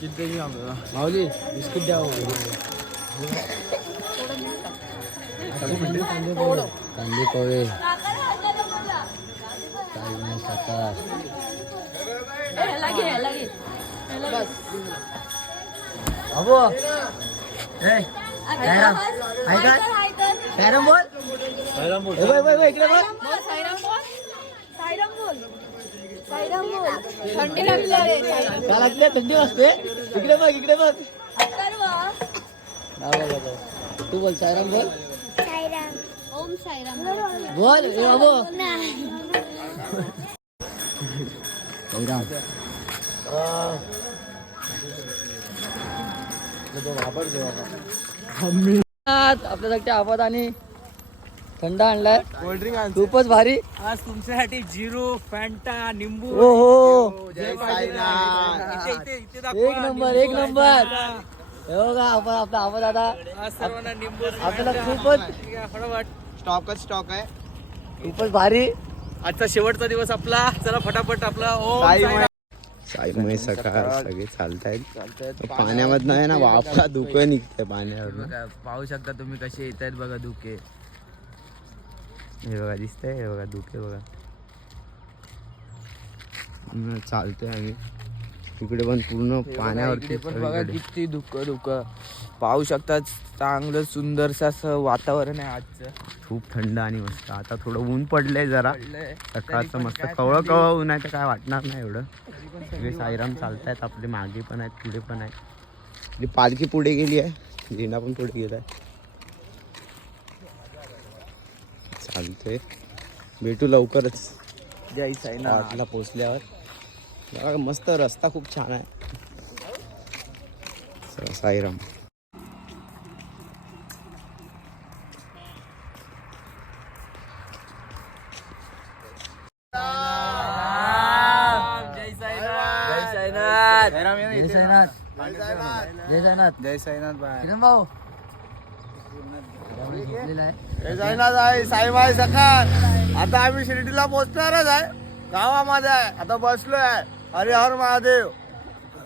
माऊली biscuit द्या कांदे पोहे सकाळ अबो सायराम बोल इकडे बोल थंडी लागली का लागले थंडी वाजते इकडे बघ तू बोल सायराम बोल ओम साईराम बोल बाबू आपल्यासाठी आफत आणि थंड आणलाय कोल्ड्रिंक खूपच भारी आज तुमच्यासाठी जिरो फॅन्टा निंबू ओहो जय साईनाथ एक नंबर हो का आपण आपला आफत दादा आज सर्वांना निंबू आपल्याला खूपच स्टॉक आहे खूपच भारी आजचा शेवटचा दिवस आपला चला फटाफट आपला साईमुळे सकाळ सगळे चालतायत पाण्यामधनं आहे ना वाफा धुकं निघतंय पाण्यावरून पाहू शकता तुम्ही कसे येत आहेत बघा धुके हे बघा दिसतंय हे बघा धुके बघा चालतोय आम्ही तिकडे पण पूर्ण पाण्यावरती बघा किती धुकं पाहू शकता चांगलं सुंदरसं असं वातावरण आहे आजचं खूप थंड आणि मस्त आता थोडं ऊन पडलंय जरा सकाळचं मस्त कवळं ऊन आहे तर काय वाटणार नाही एवढं सगळे साईराम चालतायत आपले मागे पण आहेत पुढे पण आहेत आपली पालखी पुढे गेली आहे झेंडा पण पुढे गेला आहे चालतंय भेटू लवकरच जय साईनाथ आठला पोचल्यावर बघा मस्त रस्ता खूप छान आहे चला साईराम जय साईनाथ किरण भाऊ जय साईनाथ आहे साईबाई सकाळ आता आम्ही शिर्डीला पोहोचणारच आहे गावामध्ये आहे आता बसलोय हरे हर महादेव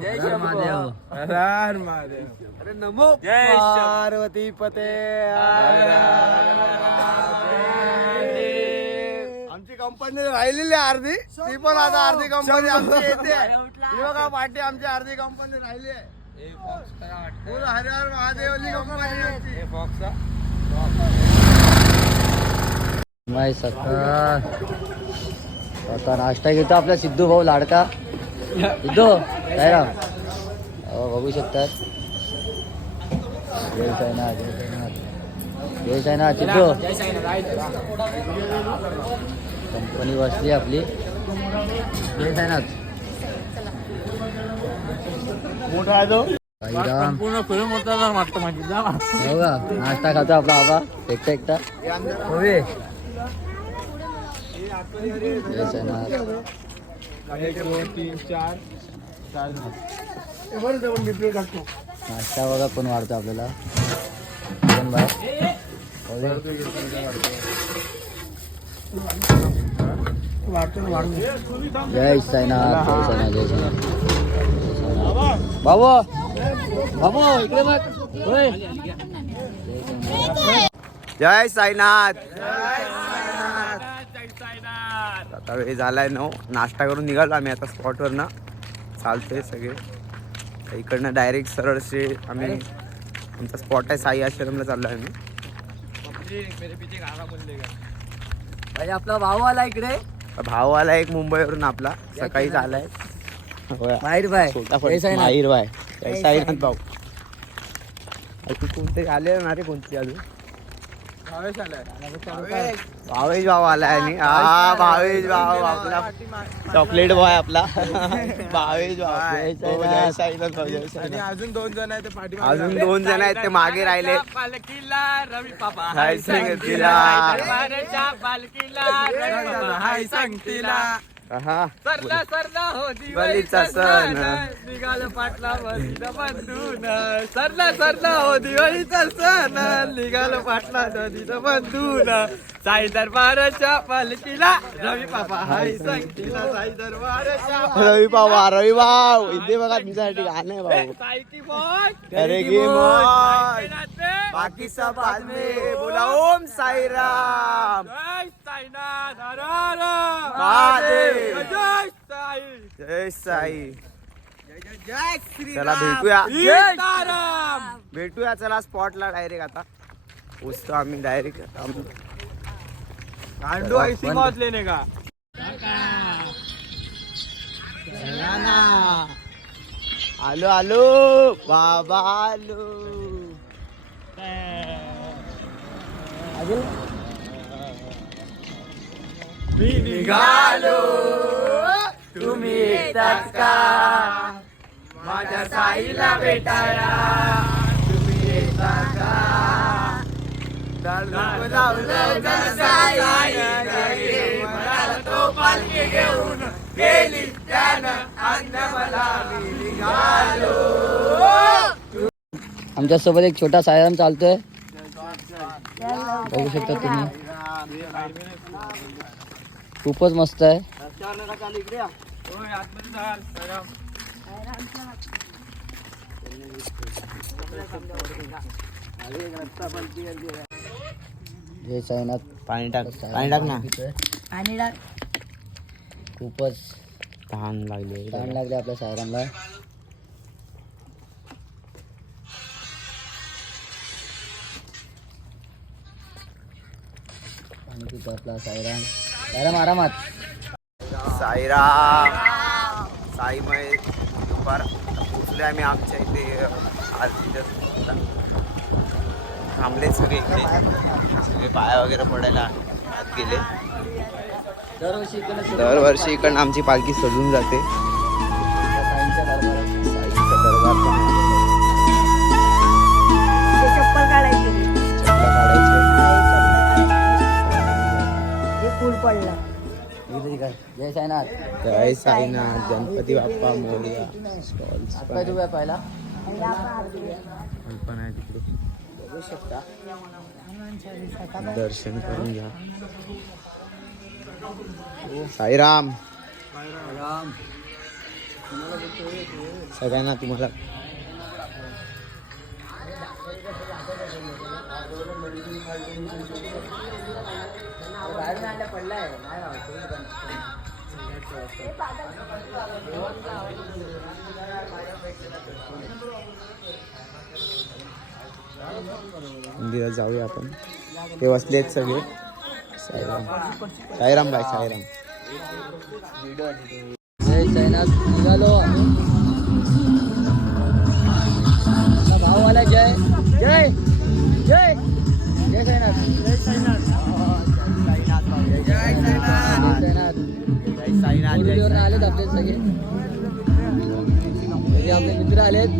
जय महादेव हर हर महादेव अरे नमो पार्वती पते आमची कंपनी राहिलेली आहे अर्धी ती पण आता अर्धी कंपनी आमची येते ही बघा पाठी आमची अर्धी कंपनी राहिली आहे पूर्ण हरे हर महादेवली कंपनी माय सकाळ आता नाश्ता घेतो आपला सिद्धू भाऊ लाडका सिद्धू साईराम बघू शकतात जय साईनाथ जय साईनाथ सिद्धू कंपनी बसली आपली जय साईनाथ मोठा आहे तो साईराम पूर्ण फिल्म होता वाटतं माझी हो का नाश्ता खातो आपला आबा एकटा होय जय साईनाथ 3 4 नाश्ता बघा कोण वाढतो आपल्याला कोण बाय जय साईनाथ जय साईनाथ जय साईनाथ बाबू बाबू इकडे बघ होय जय साईनाथ आता वेळ झालाय 9 नाश्ता करून निघालो आम्ही आता स्पॉटवर ना चालतोय सगळे इकडनं डायरेक्ट सरळसे आम्ही आमचा स्पॉट आहे साई आश्रमला चाललो आम्ही भाई आपला भाऊ आला इकडे भाऊ आला एक मुंबईवरून आपला सकाळीच आलाय माहिर भाई जय साईनाथ माहीर बाय जय साईनाथ भाऊ तू कोणते आले ना रे कोणती अजून भावेश भाऊ आलाय आणि हा भावेश भाऊ आपला चॉकलेट बॉय आपला भावेश भाऊ जय साईनाथ भाऊ जय साईनाथ अजून 2 जण आहेत ते पाठी अजून 2 जण आहेत ते मागे राहिले पालखीला रवी पापा हाय संगतीला पालखीला रवी पापा हाय संगतीला हा सरला सरला हो दिवाळीचा सण. निघालं पाटला बंधून सरला सरला हो दिवाळीचा सण निघालं पाटला बंधून साई दरबाराच्या पालखीला रवी बाबा हाय संगतीला साई दरबाराच्या रवी भाऊ इथे बघा तुमच्यासाठी गाणं आहे भाऊ. साई की बोल अरे गे मौज. बाकी सब बाद में बोला ओम साईराम. जय साईनाथ हर हर महादेव. जय साई जय साई. जय श्री चला भेटूया सीताराम. भेटूया चला स्पॉटला डायरेक्ट आता पोचतो आम्ही डायरेक्ट. गांडू ऐसी मौज लेने का आलो आलो बाबा आलो. मी निघालो तुम्ही येतात का माझ्या साईला भेटायला तुम्ही येतात का तो पालखी घेऊन गेली त्यानं अन्य मला मी निघालो. आमच्या सोबत एक छोटा सायराम चालतोय बघू शकता तुम्ही. खूपच मस्त आहे. जय साईनाथ. पाणी टाक ना. खूपच तहान लागली. टाइम लागले आपल्या सायरामला. पाणी पितो आपला सायराम. सायराम आरामात. साईराम साईमय दुपार पोचले आम्ही आमच्या इथे आरतीच्या थांबले सगळे इथे. सगळे पाया वगैरे पडायला आत गेले. दरवर्षी इकडनं आमची पालखी सजून जाते. साईंच्या दरबारात. साईचा दरबार पण आहे. चप्पल काढायची चपला काढायचे. फुल पडला. जय साईनाथ. जय साईनाथ. गणपती बाप्पा मोरया. स्टॉल्स पण काय तुम्ही पाहिला पण आहे तिकडे. बघू शकता. दर्शन करून घ्या. साईराम. सगळ्यांना तुम्हाला मंदिरात जाऊया आपण. ते बसलेत सगळे. साईराम साईराम बाय साईराम. जय साईनाथ. निघालो. भाऊ आला. जय जय जय जय साईनाथ. जय साईनाथ. जय साईनाथ. जय साईनाथ. गुरुदेवरनं आलेत आपले सगळे. म्हणजे आपले मित्र आलेत.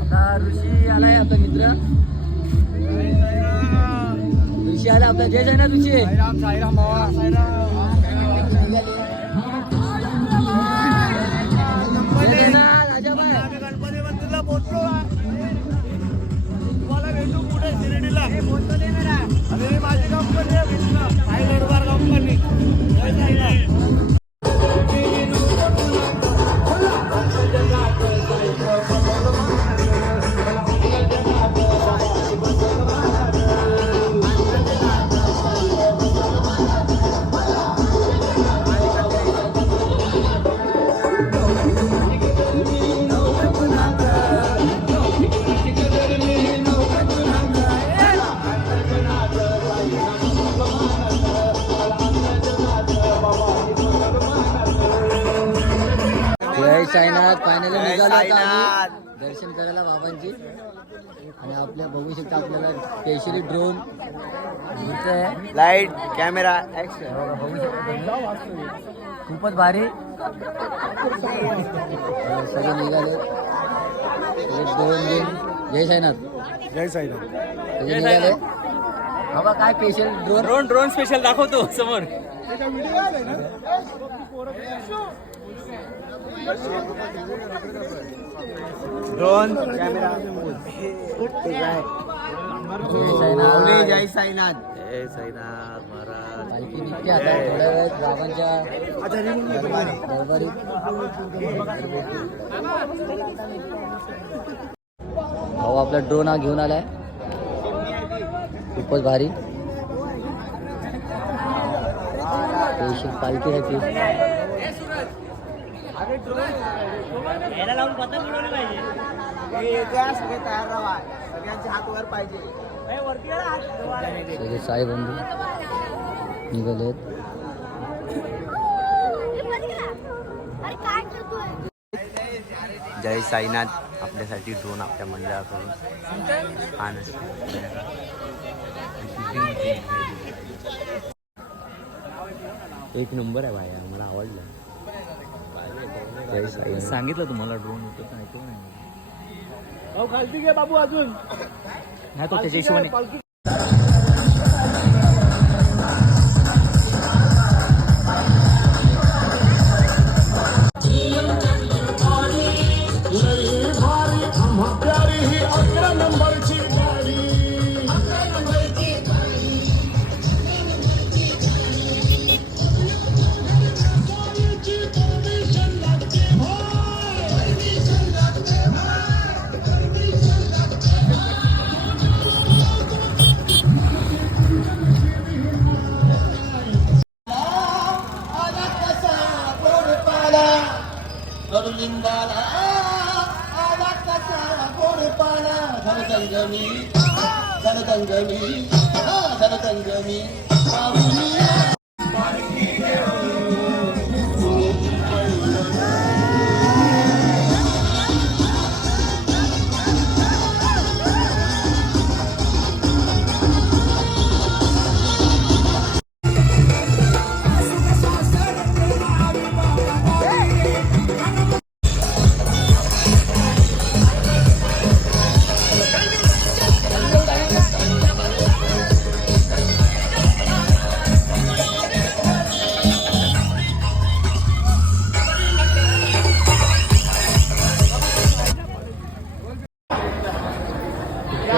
आता ऋषी आलाय आपला मित्र. ऋषी आला आपला. जय साईनाथ ऋषी. साईराम साईराम बाबा साईराम. गणपती मंदिरला पोहोचलो. तुम्हाला भेटू कुठे शिर्डीला. आणि माझी कंपनी आहे साई दरबार कंपनी. जय साईनाथ. जय साईनाथ. फायनली जय निघालो आता साईनाथ. आम्ही दर्शन करायला बाबांची. आणि आपल्या बघू शकता आपल्याला specially drone light camera action. बघू शकता. खूपच भारी. सगळे निघाले. ड्रोन घेऊन. जय साईनाथ. जय साईनाथ. सगळे निघाले. बाबा काय स्पेशल ड्रोन. ड्रोन स्पेशल दाखवतो समोर. ड्रोन कॅमेरा जय साईनाथ. जय साईनाथ महाराज. पालखी निघते आता थोड्या वेळात बाबांच्या दरबारी. भाऊ आपला ड्रोन हा घेऊन आलाय, खूपच भारी. स्पेशल पालखीसाठी. सगळे तयार राहा, सगळ्यांचे हात वर पाहिजे. सगळे साई बंधू निघालेत. जय साईनाथ आपल्यासाठी ड्रोन आपल्या मंडळाकडून. एक नंबर आहे भाया, मला आवडलं. जय साईनाथ. सांगितलं तुम्हाला ड्रोन होतं तर ऐकलं नाही. खालती घे बाबू अजून. नाही तो त्याच्या हिशोबाने.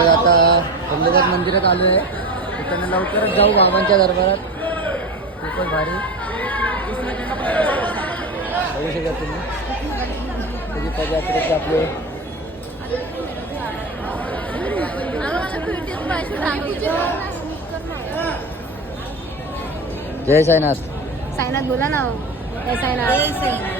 आता खंडोबात मंदिरात आलो आहे. त्यांना लवकरच जाऊ बाबांच्या दरबारात. खूपच भारी बघू शकता तुम्ही. त्याची पदयात्रेचे आपले जय साईनाथ. साईनाथ बोला ना. जय साईनाथ.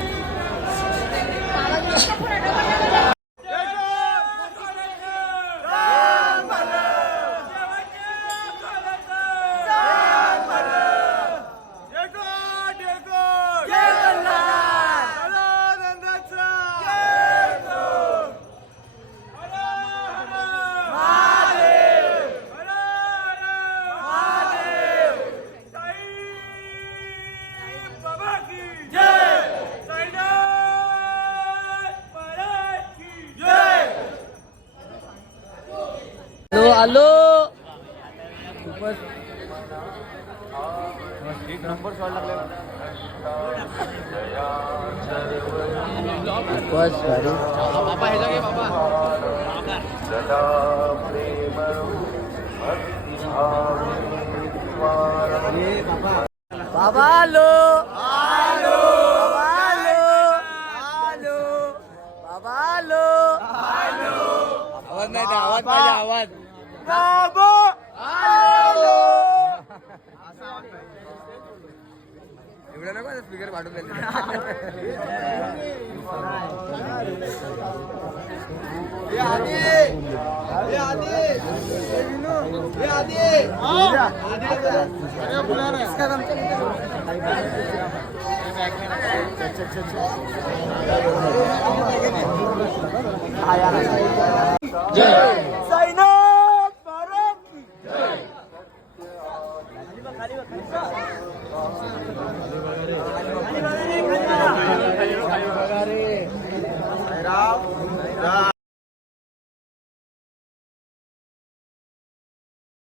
आलो. खूपच भारी. बाबा आलो. बाबा आलो. आवाज नाही, आवाज पाहिजे, आवाज. एवढं नको स्पीकर पाठवून जय